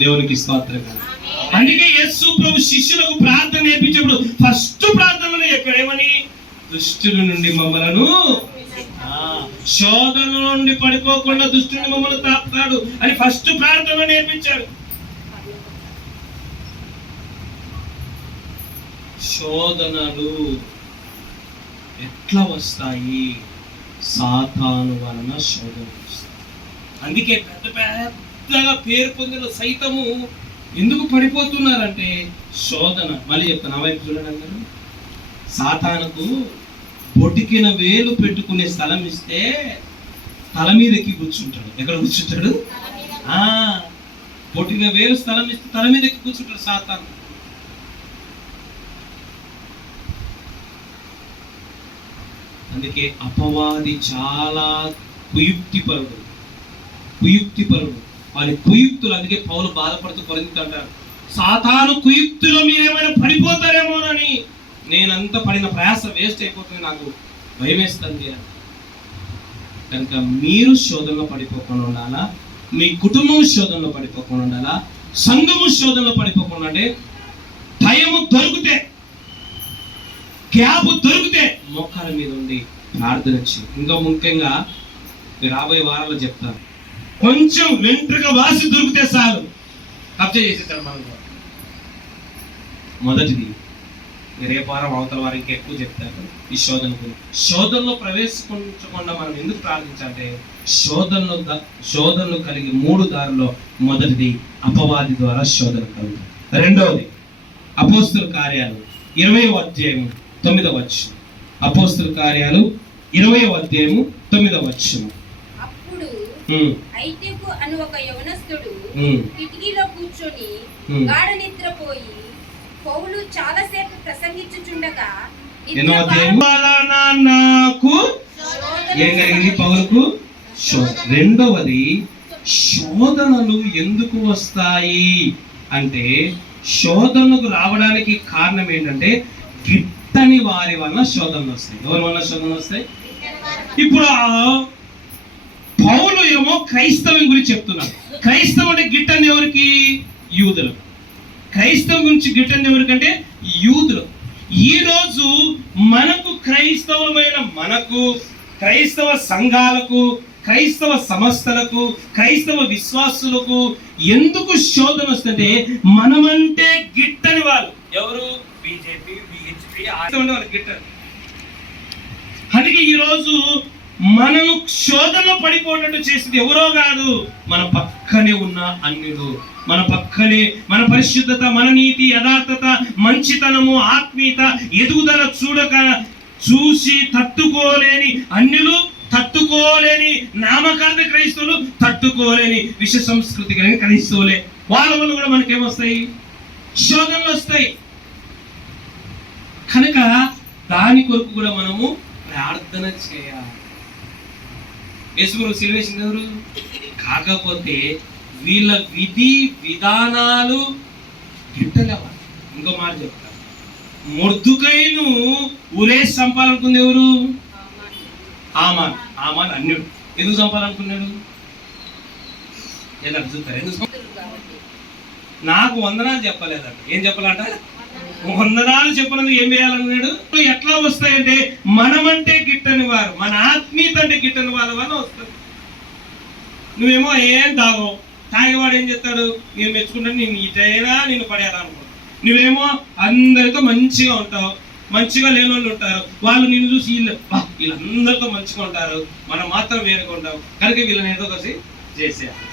దేవునికి స్తోత్రం. అందుకే యేసు ప్రభు శిష్యులకు ప్రార్థన నేర్పించినప్పుడు ఫస్ట్ ప్రార్థనలో ఎక్కడేమని, దుష్టుల నుండి మమ్మలను, శోధన నుండి పడిపోకుండా దుష్టుని మమ్మల్ని తాపుతాడు అని ఫస్ట్ ప్రార్థన నేర్పించాడు. శోధనలు ఎట్లా వస్తాయి? సాతాను వలన శోధన వస్తాయి. అందుకే పెద్ద పెద్దగా పేరు పొందిన సైతము ఎందుకు పడిపోతున్నారంటే శోధన. మళ్ళీ చెప్తాను, ఆ వైపు చూడండి అందరూ. సాతానుకు బొటికిన వేలు పెట్టుకునే స్థలం ఇస్తే తల మీద ఎక్కి కూర్చుంటాడు. ఎక్కడ కూర్చుంటాడు? బొటికిన వేలు స్థలం ఇస్తే తల మీద ఎక్కి కూర్చుంటాడు సాతాను. అందుకే అపవాది చాలా కుయుక్తిపరుడు. వారి కుయుక్తులు. అందుకే పౌలు బాధపడుతూ కొరింథీ అంటారు, సాతాను కుయుక్తులో మీరేమైనా పడిపోతారేమోనని, నేనంత పడిన ప్రయాస వేస్ట్ అయిపోతుంది, నాకు భయం వేస్తుంది. కనుక మీరు శోధనలో పడిపోకుండా ఉండాలా, మీ కుటుంబం శోధనలో పడిపోకుండా ఉండాలా, సంఘము శోధనలో పడిపోకుండా ఉంటే, టైము దొరికితే, గ్యాప్ దొరికితే మోకాల మీద ఉండి ప్రార్థన చేయి. ఇంకా ముఖ్యంగా రాబోయే వారాల్లో చెప్తాను, కొంచెం వెంట్రుక వాసి దొరికితే చాలు కబ్జా చేసేసాడు మనం. మొదటిది రేపు వారం అవతల వారు ఇంకా ఎక్కువ చెప్తారు ఈ శోధన గురించి. శోధనలో ప్రవేశించకుండా మనం ఎందుకు ప్రార్థించాలంటే, శోధనలు కలిగి 3 దారుల్లో మొదటిది అపవాది ద్వారా శోధన కలుగుతుంది. రెండవది అపోస్తుల కార్యాలు 20వ అధ్యాయం 9వ వచనం. అపోస్తుల కార్యాలు 20వ అధ్యాయం 9వ వచనం. ఐతేకు అను ఒక యవనస్తుడు కిటికీలో కూర్చొని గాఢ నిద్రపోయి పౌలు చాలాసేపు ప్రసంగించుచుండగా నాకు ఏం కలిగింది? పౌలుకు రెండవది శోధనలు ఎందుకు వస్తాయి అంటే, శోధనకు రావడానికి కారణం ఏంటంటే గిట్టని వారి వల్ల శోధనలు వస్తాయి. ఎవరి వల్ల శోధనలు వస్తాయి? ఇప్పుడు పౌలు ఏమో క్రైస్తవం గురించి చెప్తున్నారు. క్రైస్తవం అంటే గిట్టని ఎవరికి? యూదులు. క్రైస్తవం గురించి గిట్టని ఎవరికంటే యూదులు. ఈరోజు మనకు క్రైస్తవమైన మనకు, క్రైస్తవ సంఘాలకు, క్రైస్తవ సంస్థలకు, క్రైస్తవ విశ్వాసులకు ఎందుకు శోధన వస్తుంటే, మనమంటే గిట్టని వాళ్ళు. ఎవరు? బీజేపీ, బిహెచ్పి, వాళ్ళకి గిట్టని. అందుకే ఈరోజు మనము శోధనలో పడిపోయినట్టు చేసింది ఎవరో కాదు, మన పక్కనే ఉన్న అన్యులు. మన పక్కనే మన పరిశుద్ధత, మన నీతి, యథార్థత, మంచితనము, ఆత్మీయత, ఎదుగుదల చూసి తట్టుకోలేని అన్యులు, తట్టుకోలేని నామకార్థ క్రైస్తవులు, తట్టుకోలేని విశ్వ సంస్కృతి కలిగిన క్రైస్తవులే. వాళ్ళ వల్ల కూడా మనకేమొస్తాయి? శోధనలు వస్తాయి. కనుక దాని కొరకు కూడా మనము ప్రార్థన చేయాలి. యేసుగురు సిలువేసింది ఎవరు? కాకపోతే వీళ్ళ విధి విధానాలు గిట్టలేవా. ఇంకో మాట చెప్తారు, మొర్దుకైను ఊరేసి చంపాలనుకుంది ఎవరు? ఆమాన్ అన్యుడు. ఎందుకు చంపాలనుకున్నాడు? ఎలా చూస్తారు? ఎందుకు? నాకు వందనాలు చెప్పలేదట. ఏం చెప్పాలంట? వందనాలు చెప్పినందుకు ఏం చేయాలన్నాడు? ఎట్లా వస్తాయంటే, మనమంటే గిట్టని వారు, మన ఆత్మీయత అంటే గిట్టని వాళ్ళ వల్ల వస్తారు. నువ్వేమో ఏం తాగో, తాగేవాడు ఏం చేస్తాడు? నేను మెచ్చుకుంటాను, నేను ఇటైనా నేను పడేయాలనుకో. నువ్వేమో అందరితో మంచిగా ఉంటావు, మంచిగా లేని వాళ్ళు ఉంటారు, వాళ్ళు నిన్ను చూసి వీళ్ళందరితో మంచిగా ఉంటారు, మనం మాత్రం వేరుగా ఉంటావు, కనుక వీళ్ళని ఏదో ఒకటి చేసేయాలి.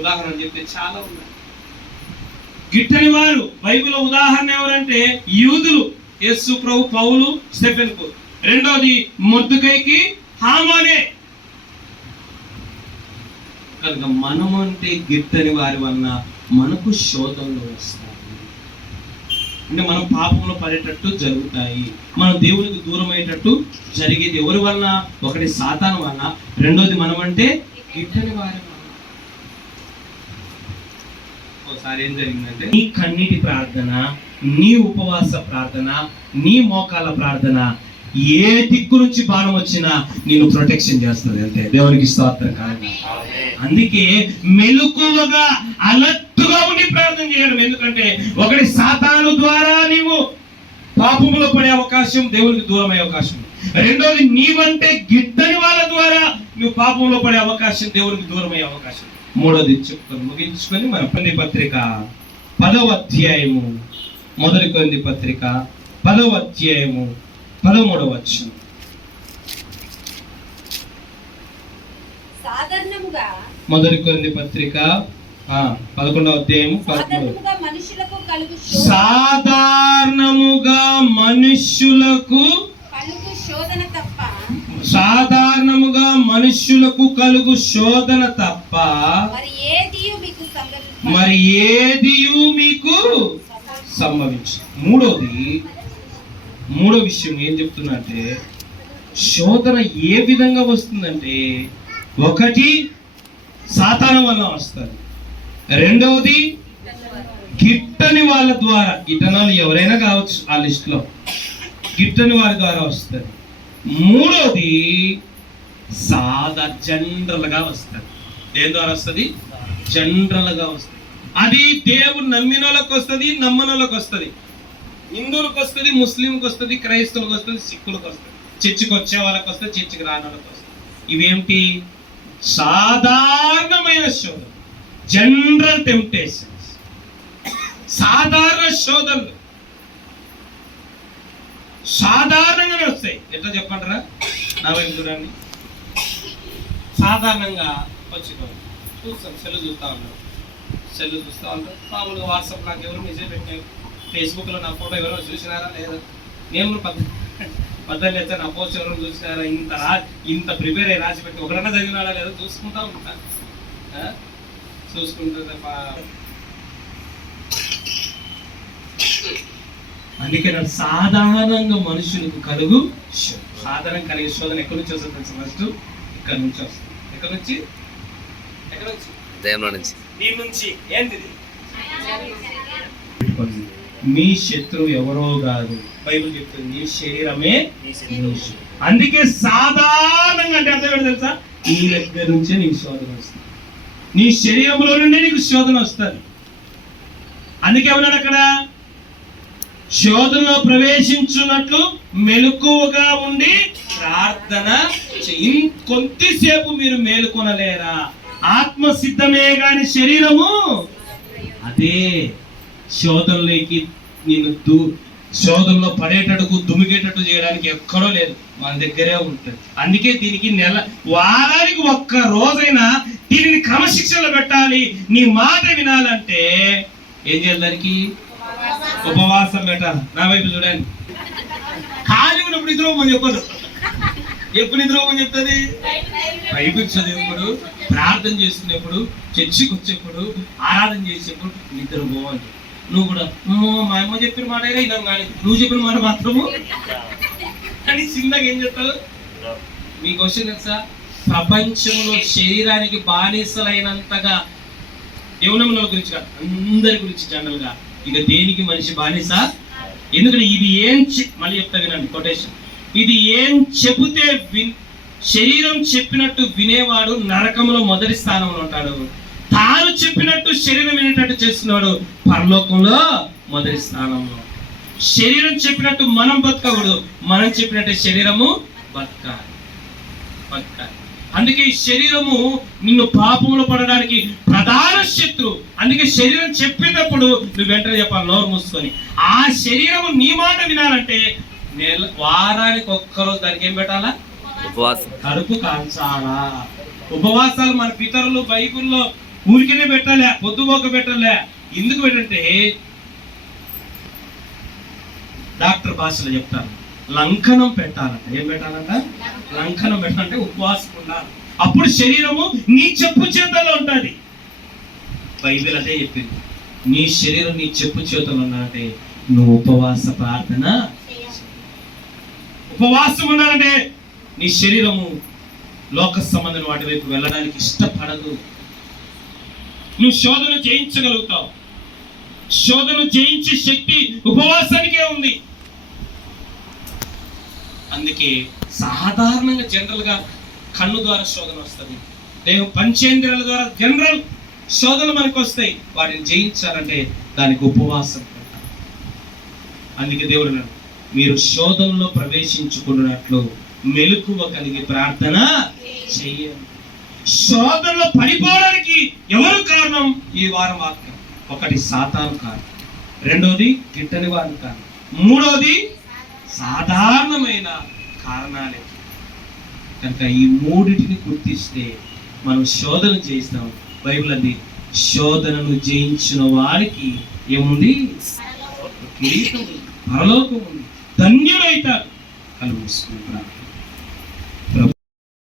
ఉదాహరణ చెప్తే చాలా ఉన్నాయి. గిట్టని వారు బైబిల్ ఉదాహరణ ఎవరంటే యూదులు, యేసు ప్రభు, పౌలు, స్టెఫెన్కు. రెండోది మొర్దుకైకి, హామానే. కనుక మనమంటే గిట్టని వారి వలన మనకు శోధనలు వస్తాయి. అంటే మనం పాపంలో పడేటట్టు జరుగుతాయి, మనం దేవునికి దూరం అయ్యేటట్టు జరిగేది ఎవరి వలన? ఒకటి సాతాను వలన, రెండోది మనమంటే గిట్టని వారి వలన. ఒకసారి ఏం జరిగిందంటే, నీ కన్నీటి ప్రార్థన, నీ ఉపవాస ప్రార్థన, నీ మోకాల ప్రార్థన ఏ దిక్కు నుంచి బాణం వచ్చినా నిన్ను ప్రొటెక్షన్ చేస్తుంది. అంతే. దేవునికి స్తోత్రం కాదు. అందుకే మెలకువగా అలర్ట్గా ఉండి ప్రార్థన చేయడం. ఎందుకంటే ఒకటి సాతాను ద్వారా నీవు పాపములో పడే అవకాశం, దేవునికి దూరం అయ్యే అవకాశం. రెండోది నీవంటే గిట్టని వాళ్ళ ద్వారా నువ్వు పాపంలో పడే అవకాశం, దేవునికి దూరం అయ్యే అవకాశం. మూడోది చెప్తాను ముగించుకొని మన కొరింథీ పత్రిక 10వ అధ్యాయము, మొదటి కొరింథీ పత్రిక 10వ అధ్యాయము 13వ వచనం. సాధారణముగా మొదటి కొరింథీ పత్రిక 11వ అధ్యాయము 13. సాధారణముగా మనుష్యులకు కలుగు శోధన తప్ప మరి ఏదియు మీకు సంభవించు. మూడో విషయం ఏం చెప్తున్నా అంటే, శోధన ఏ విధంగా వస్తుందంటే, ఒకటి సాతాను వల్ల వస్తుంది, రెండవది గిట్టని వాళ్ళ ద్వారా. గిట్టనాలు ఎవరైనా కావచ్చు ఆ లిస్ట్ లో, గిట్టని వారి ద్వారా వస్తుంది. మూడోది జనరల్ గా వస్తుంది. దేని ద్వారా వస్తుంది? జనరల్ గా వస్తుంది. అది దేవుడు నమ్మిన వాళ్ళకి వస్తుంది, నమ్మని వాళ్ళకి వస్తుంది. హిందువులకు వస్తుంది, ముస్లింకి వస్తుంది, క్రైస్తవులకు వస్తుంది, సిక్కులకు వస్తుంది, చర్చికి వచ్చే వాళ్ళకి వస్తుంది, చర్చికి రాని వాళ్ళకి వస్తుంది. ఇవేంటి? సాధారణమైన శోధన, జనరల్ టెంప్టేషన్స్, సాధారణ శోధనలు సాధారణంగానే వస్తాయి. ఎట్లా చెప్పంటారా? నా వైపు చూడండి. సాధారణంగా వచ్చి చూస్తాం, సెల్ చూస్తూ ఉంటాం. మామూలుగా వాట్సాప్ నాకు ఎవరు మెసేజ్ పెట్టారు, ఫేస్బుక్లో నా ఫోటో ఎవరో చూసినారా లేదా, నేను పద్ధతి లేదా నా పోస్ట్ ఎవరో చూసినారా, ఇంత ప్రిపేర్ అయ్యి రాసి పెట్టి ఒకరన్నా చదివినాడా లేదా చూసుకుంటా ఉంటా. అందుకే సాధారణంగా మనుషులకు కలుగు సాధారణ కలిగే శోధన ఎక్కడి నుంచి వస్తుంది? ఫస్ట్ ఇక్కడ నుంచి వస్తుంది. ఎక్కడి నుంచి? దీని నుంచి. ఏంటిది? మీ శత్రువు ఎవరో కాదు, బైబిల్ చెప్తుంది, నీ శరీరమే. అందుకే సాధారణంగా అంటే అర్థం ఏంటో తెలుసా? నీ దగ్గర నుంచే నీకు శోధన వస్తుంది, నీ శరీరంలో నుండే నీకు శోధన వస్తుంది. అందుకే ఉన్నాడు అక్కడ, శోధనలో ప్రవేశించున్నట్లు మెలకువగా ఉండి ప్రార్థన. కొంతసేపు మీరు మేలుకొనలేరా? ఆత్మ సిద్ధమే గాని శరీరము. అదే శోధనలోకి నిన్ను శోధనలో పడేటట్టుకు దుమికేటట్టు చేయడానికి ఎక్కడో లేదు, మన దగ్గరే ఉంటుంది. అందుకే దీనికి వారానికి ఒక్క రోజైనా దీనిని క్రమశిక్షణలో పెట్టాలి. నీ మాట వినాలంటే ఏం చేయాలి? దానికి ఉపవాసం పెట్టాలి. నా వైపు చూడండి. ఖాళీ ఉన్నప్పుడు నిద్రపోమని చెప్పదు. ఎప్పుడు నిద్రపోమని చెప్తుంది? బైబిల్ చదివేప్పుడు, ప్రార్థన చేసుకునేప్పుడు, చర్చికి వచ్చేప్పుడు, ఆరాధన చేసేప్పుడు నిద్రపోవాలి. నువ్వు కూడా మా అమ్మ చెప్పిన మాట అయినా విన్నాను, కానీ నువ్వు చెప్పిన మాట మాత్రము కానీ చిన్నగా ఏం చెప్తావు? మీ క్వశ్చన్ తెలుసా? ప్రపంచంలో శరీరానికి బానిసలైనంతగా యవ్వనముల గురించి కాదు, అందరి గురించి జనరల్ గా, ఇక దేనికి మనిషి బానిస? ఎందుకంటే ఇది ఏం మళ్ళీ చెప్తా వినండి కొటేషన్. ఇది ఏం చెబితే శరీరం చెప్పినట్టు వినేవాడు నరకంలో మొదటి స్థానంలో ఉంటాడు. తాను చెప్పినట్టు శరీరం వినేటట్టు చేస్తున్నాడు పరలోకంలో మొదటి స్థానంలో. శరీరం చెప్పినట్టు మనం బతకకూడదు, మనం చెప్పినట్టు శరీరము బతకాలి. అందుకే ఈ శరీరము నిన్ను పాపంలో పడడానికి ప్రధాన శత్రువు. అందుకే శరీరం చెప్పేటప్పుడు నువ్వు వెంటనే చెప్పాలి నోరు మూసుకొని. ఆ శరీరము నీ మాట వినాలంటే వారానికి ఒక్కరోజు దానికి ఏం పెట్టాలా? ఉపవాసం. కడుపు కాల్చాలా. ఉపవాసాలు మన పితరులు బైబిల్లో ఊరికనే పెట్టాలే, పొద్దుపోక పెట్టాలే. ఎందుకు పెట్టంటే డాక్టర్ భాషలో చెప్తారు, లంకనం పెట్టాలంట. ఏం పెట్టాలంట? లంకనం పెట్టాలంటే ఉపవాసం ఉండాలి. అప్పుడు శరీరము నీ చెప్పు చేతల్లో ఉంటుంది. బైబిల్ అదే చెప్పింది, నీ శరీరం నీ చెప్పు చేతల్లో ఉండాలంటే నువ్వు ఉపవాస ప్రార్థన. ఉపవాసం ఉండాలంటే నీ శరీరము లోక సంబంధం వాటి వైపు వెళ్ళడానికి ఇష్టపడదు. నువ్వు శోధన జయించగలుగుతావు. శోధన జయించే శక్తి ఉపవాసానికే ఉంది. అందుకే సాధారణంగా జనరల్గా కన్ను ద్వారా శోధన వస్తుంది, లేదు పంచేంద్రియాల ద్వారా జనరల్ శోధనలు మనకు వస్తాయి. వాటిని జయించాలంటే దానికి ఉపవాసం పెట్టాలి. అందుకే దేవుడు అన్నాడు, మీరు శోధనలో ప్రవేశించుకున్నట్లు మెలకువ కలిగి ప్రార్థన చెయ్యండి. శోధనలో పడిపోవడానికి ఎవరు కారణం? ఈ వారం వాక్యం. ఒకటి సాతాను కారణం, రెండోది గిట్టని వారి కారణం, మూడోది సాధారణమైన కారణాలే. కనుక ఈ మూడిటిని గుర్తిస్తే మనం శోధన చేస్తాం. బైబిల్ అంది, శోధనను జయించిన వారికి ఏముంది? కిరీటం ఉంది, పరలోకం ఉంది, ధన్యుడైతారు. కళ్ళు మూసుకుంటున్నారు.